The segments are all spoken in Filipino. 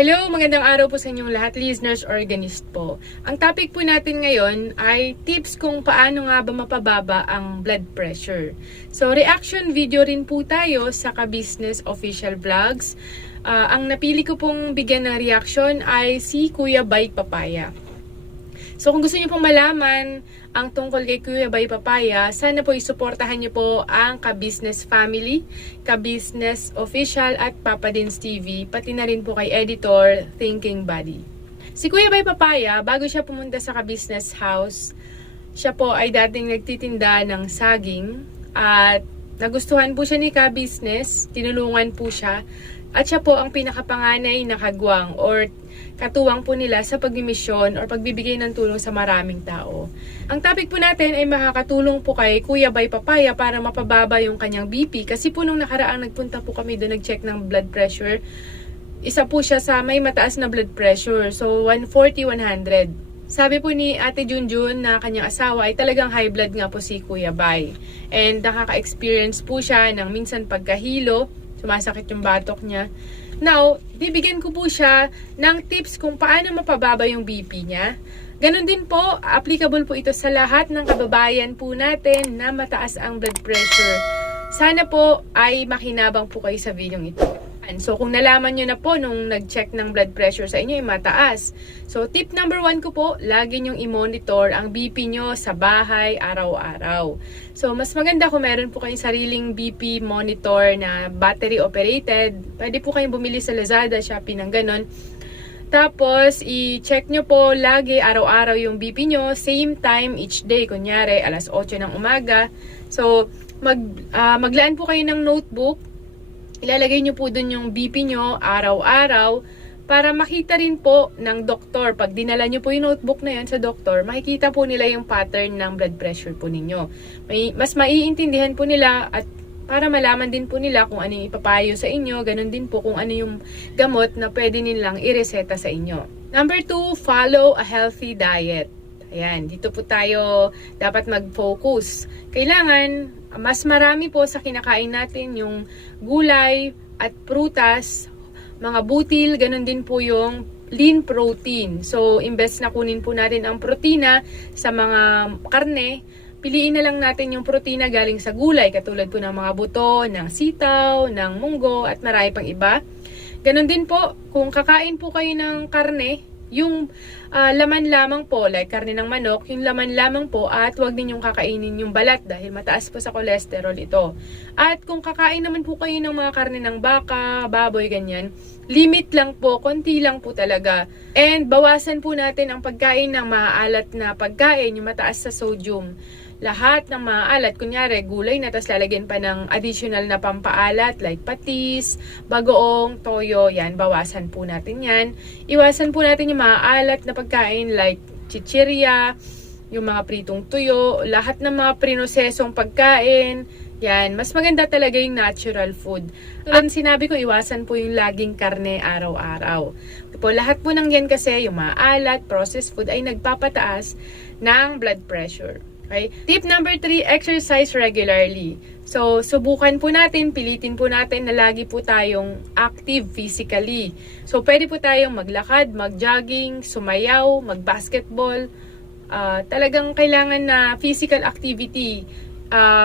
Hello, magandang araw po sa inyong lahat, listeners, organist po. Ang topic po natin ngayon ay tips kung paano nga ba mapababa ang blood pressure. So, reaction video rin po tayo sa Ka-Business Official Vlogs. Ang napili ko pong bigyan ng reaction ay si Kuya Bay Papaya. So, kung gusto niyo pong malaman ang tungkol kay Kuya Bay Papaya, sana po isuportahan niyo po ang Ka-Business Family, Ka-Business Official at Papa Dins TV, pati na rin po kay Editor Thinking Buddy. Si Kuya Bay Papaya, bago siya pumunta sa Ka-Business House, siya po ay dating nagtitinda ng saging at nagustuhan po siya ni Ka-Business, tinulungan po siya, at siya po ang pinakapanganay na kagwang or katuwang po nila sa pagmimisyon or pagbibigay ng tulong sa maraming tao. Ang topic po natin ay makakatulong po kay Kuya Bay Papaya para mapababa yung kanyang BP kasi po nung nakaraang nagpunta po kami doon nag-check ng blood pressure, isa po siya sa may mataas na blood pressure, so 140-100. Sabi po ni Ate Junjun na kanyang asawa ay talagang high blood nga po si Kuya Bay. And nakaka-experience po siya ng minsan pagkahilo, sumasakit yung batok niya. Now, bibigyan ko po siya ng tips kung paano mapababa yung BP niya. Ganon din po, applicable po ito sa lahat ng kababayan po natin na mataas ang blood pressure. Sana po ay makinabang po kayo sa video ito. So, kung nalaman nyo na po nung nag-check ng blood pressure sa inyo ay mataas. So, tip number 1 ko po, lagi nyong i-monitor ang BP nyo sa bahay araw-araw. So, mas maganda kung meron po kayong sariling BP monitor na battery operated. Pwede po kayong bumili sa Lazada, Shopee ng ganon. Tapos, i-check nyo po lagi araw-araw yung BP nyo, same time each day. Kunyari, alas 8 ng umaga. So, maglaan po kayo ng notebook. Ilalagay nyo po dun yung BP nyo araw-araw para makita rin po ng doktor. Pag dinala nyo po yung notebook na yan sa doktor, makikita po nila yung pattern ng blood pressure po ninyo. Mas maiintindihan po nila at para malaman din po nila kung ano yung ipapayo sa inyo, ganun din po kung ano yung gamot na pwede nilang ireseta sa inyo. Number 2, follow a healthy diet. Ayan, dito po tayo dapat mag-focus. Kailangan mas marami po sa kinakain natin yung gulay at prutas, mga butil, ganun din po yung lean protein. So, imbes na kunin po natin ang protina sa mga karne, piliin na lang natin yung protina galing sa gulay, katulad po ng mga buto, ng sitaw, ng munggo, at marami pang iba. Ganun din po, kung kakain po kayo ng karne, yung laman lamang po, like karne ng manok, yung laman lamang po at huwag ninyong kakainin yung balat dahil mataas po sa cholesterol ito. At kung kakain naman po kayo ng mga karne ng baka, baboy, ganyan, limit lang po, konti lang po talaga. And bawasan po natin ang pagkain ng maaalat na pagkain, yung mataas sa sodium. Lahat ng maaalat, kunyari gulay na tas lalagyan pa ng additional na pampaalat like patis, bagoong, toyo, yan, bawasan po natin yan. Iwasan po natin yung maaalat na pagkain like chichirya, yung mga pritong tuyo, lahat ng mga prinosesong pagkain, yan, mas maganda talaga yung natural food. Tulad sinabi ko, iwasan po yung laging karne araw-araw. Po, lahat po ng yan kasi, yung maaalat, processed food ay nagpapataas ng blood pressure. Okay? Tip number 3, exercise regularly. So, subukan po natin, pilitin po natin na lagi po tayong active physically. So, pwede po tayong maglakad, mag-jogging, sumayaw, mag-basketball. Talagang kailangan na physical activity.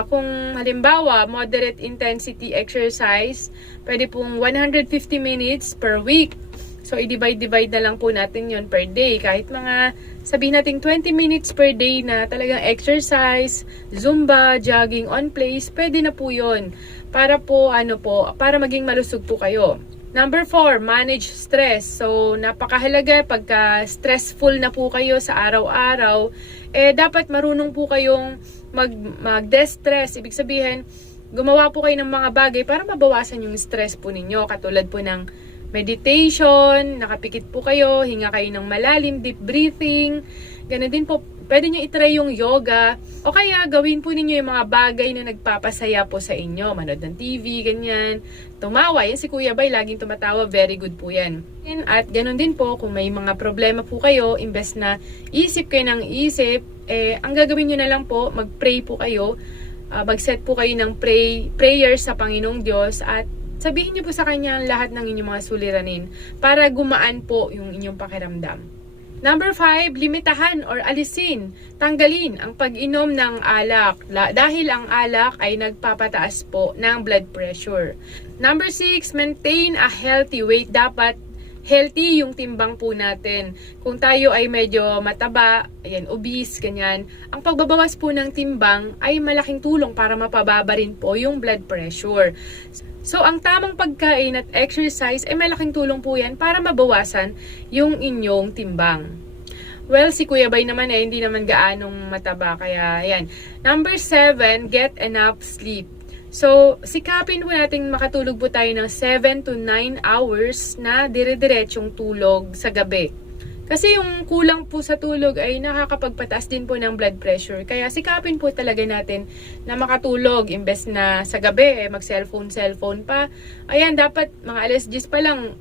Kung halimbawa, moderate intensity exercise, pwede pong 150 minutes per week. So, i-divide na lang po natin yon per day. Kahit mga, sabihin natin 20 minutes per day na talagang exercise, zumba, jogging on place, pwede na po yon. Para po, para maging malusog po kayo. Number 4, manage stress. So, napakahalaga pagka stressful na po kayo sa araw-araw, dapat marunong po kayong mag-de-stress. Ibig sabihin, gumawa po kayo ng mga bagay para mabawasan yung stress po ninyo. Katulad po ng meditation, nakapikit po kayo, hinga kayo ng malalim, deep breathing. Ganun din po, pwede nyo itry yung yoga. O kaya gawin po ninyo yung mga bagay na nagpapasaya po sa inyo. Manood ng TV, ganyan. Tumawa, yan si Kuya Bay, laging tumatawa, very good po yan. At ganun din po, kung may mga problema po kayo, imbes na isip kayo ng isip, ang gagawin nyo na lang po, mag-pray po kayo. Mag-set po kayo ng prayer sa Panginoong Diyos at Sabihin niyo po sa kanya ang lahat ng inyong mga suliranin para gumaan po yung inyong pakiramdam. Number 5, limitahan or alisin, tanggalin ang pag-inom ng alak dahil ang alak ay nagpapataas po ng blood pressure. Number 6, maintain a healthy weight. Dapat healthy yung timbang po natin. Kung tayo ay medyo mataba, ayan, obese, ganyan, ang pagbabawas po ng timbang ay malaking tulong para mapababa rin po yung blood pressure. So, ang tamang pagkain at exercise ay malaking tulong po yan para mabawasan yung inyong timbang. Well, si Kuya Bay naman hindi naman gaanong mataba, kaya yan. Number 7, get enough sleep. So, sikapin po natin makatulog po tayo ng 7 to 9 hours na dire-diretsong tulog sa gabi. Kasi yung kulang po sa tulog ay nakakapagpataas din po ng blood pressure. Kaya sikapin po talaga natin na makatulog. Imbes na sa gabi, mag-cellphone pa. Ayan, dapat mga alas 10 pa lang,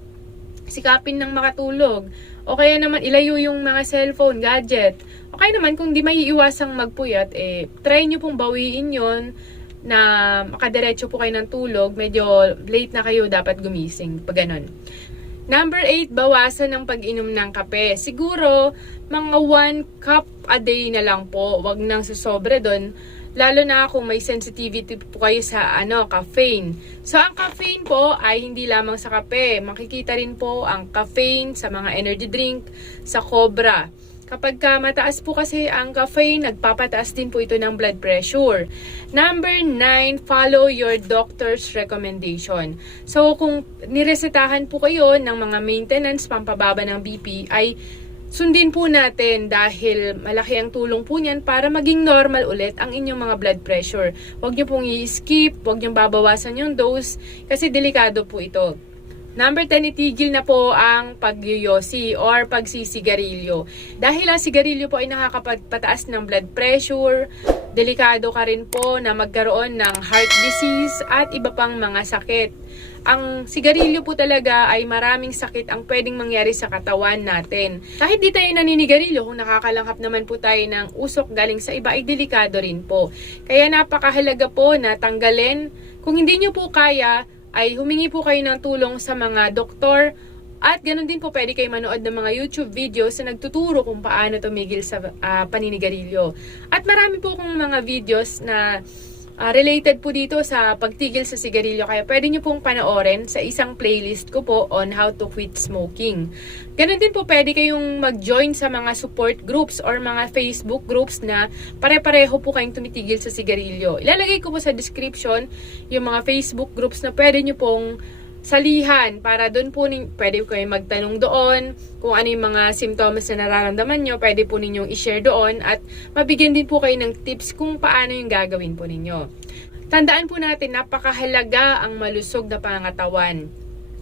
sikapin ng makatulog. O kaya naman ilayo yung mga cellphone, gadget. O kaya naman kung di may iwasang magpuyat, try nyo pong bawiin yon na makadiretso po kayo ng tulog. Medyo late na kayo, dapat gumising. Pag ganun. Number 8, bawasan ng pag-inom ng kape. Siguro, mga 1 cup a day na lang po. Huwag nang susobre doon. Lalo na kung may sensitivity po kayo sa caffeine. So, ang caffeine po ay hindi lamang sa kape. Makikita rin po ang caffeine sa mga energy drink, sa Cobra. Kapag mataas po kasi ang caffeine, nagpapataas din po ito ng blood pressure. Number 9, follow your doctor's recommendation. So, kung niresetahan po kayo ng mga maintenance, pampababa ng BP, ay sundin po natin dahil malaki ang tulong po niyan para maging normal ulit ang inyong mga blood pressure. Huwag niyo pong i-skip, huwag niyo babawasan yung dose kasi delikado po ito. Number 10, itigil na po ang pagyoyosi or pagsisigarilyo. Dahil ang sigarilyo po ay nakakapagpataas ng blood pressure, delikado ka rin po na magkaroon ng heart disease at iba pang mga sakit. Ang sigarilyo po talaga ay maraming sakit ang pwedeng mangyari sa katawan natin. Kahit di tayo naninigarilyo, kung nakakalanghap naman po tayo ng usok galing sa iba, ay delikado rin po. Kaya napakahalaga po na tanggalin. Kung hindi nyo po kaya, ay humingi po kayo ng tulong sa mga doktor at ganoon din po pwede kayo manood ng mga YouTube videos na nagtuturo kung paano tumigil sa paninigarilyo. At marami po kong mga videos na related po dito sa pagtigil sa sigarilyo, kaya pwede nyo pong panoorin sa isang playlist ko po on how to quit smoking. Ganun din po pwede kayong mag-join sa mga support groups or mga Facebook groups na pare-pareho po kayong tumitigil sa sigarilyo. Ilalagay ko po sa description yung mga Facebook groups na pwede nyo pong salihan para doon po pwede kayo magtanong doon kung ano yung mga symptoms na nararamdaman nyo, pwede po ninyong i-share doon at mabigyan din po kayo ng tips kung paano yung gagawin po ninyo. Tandaan po natin, napakahalaga ang malusog na pangangatawan.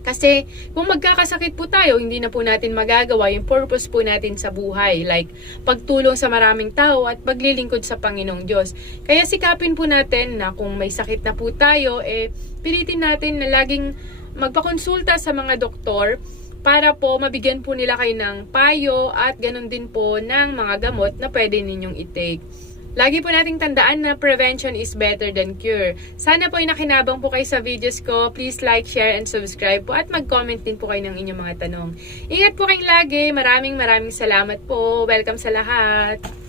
Kasi kung magkakasakit po tayo, hindi na po natin magagawa yung purpose po natin sa buhay, like pagtulong sa maraming tao at paglilingkod sa Panginoong Diyos. Kaya sikapin po natin na kung may sakit na po tayo, pilitin natin na laging magpakonsulta sa mga doktor para po mabigyan po nila kayo ng payo at ganun din po ng mga gamot na pwede ninyong i-take. Lagi po nating tandaan na prevention is better than cure. Sana po ay nakinabang po kayo sa videos ko. Please like, share, and subscribe po at mag-comment din po kayo ng inyong mga tanong. Ingat po kayong lagi. Maraming salamat po. Welcome sa lahat.